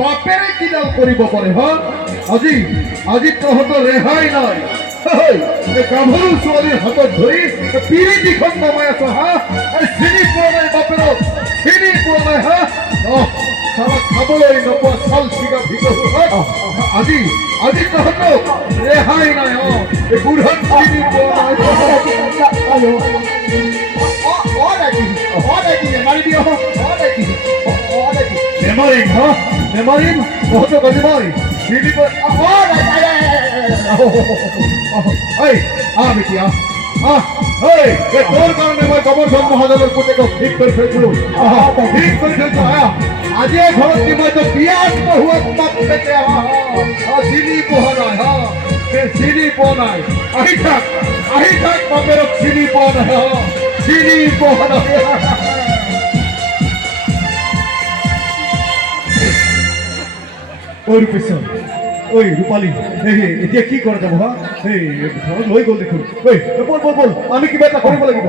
বাপেৰে কিডাল কৰিব পাৰে হা আজি আজি তহঁতৰ ৰেহাই নাই গাভৰু ছোৱালীৰ হাতত ধৰি পিৰিতিখন নমাই আছ হা চিনি পোৱা নাই বাপেৰক চিনি পোৱা নাই হা খাবলৈ নোপোৱা চাল চিগা ভিতৰু আজি আজি তহঁতক ৰেহাই নাই এই বুঢ়াক চিনি পোৱা নাই Memorim, बहुत गजबाई, सीढ़ी पर hey, बिटिया, hey, ये तोर कारण में मैं कमर संग महाजन को देखो ठीक कर फेंकूं, ठीक कर फेंकूं आया, आज ये घर की मैं तो बियाह को हुआ तब बेटे सीढ़ी को हना फिर सीढ़ी को हना अही तक बापेरो सीढ़ी को हना सीढ़ी को हना ওই রূপেশ্বর ওই রূপালী এতিয়া কি কৰা যাব হা এই ঘৰত লৈ গ'ল দেখোন বল আমি কিবা এটা কৰিব লাগিব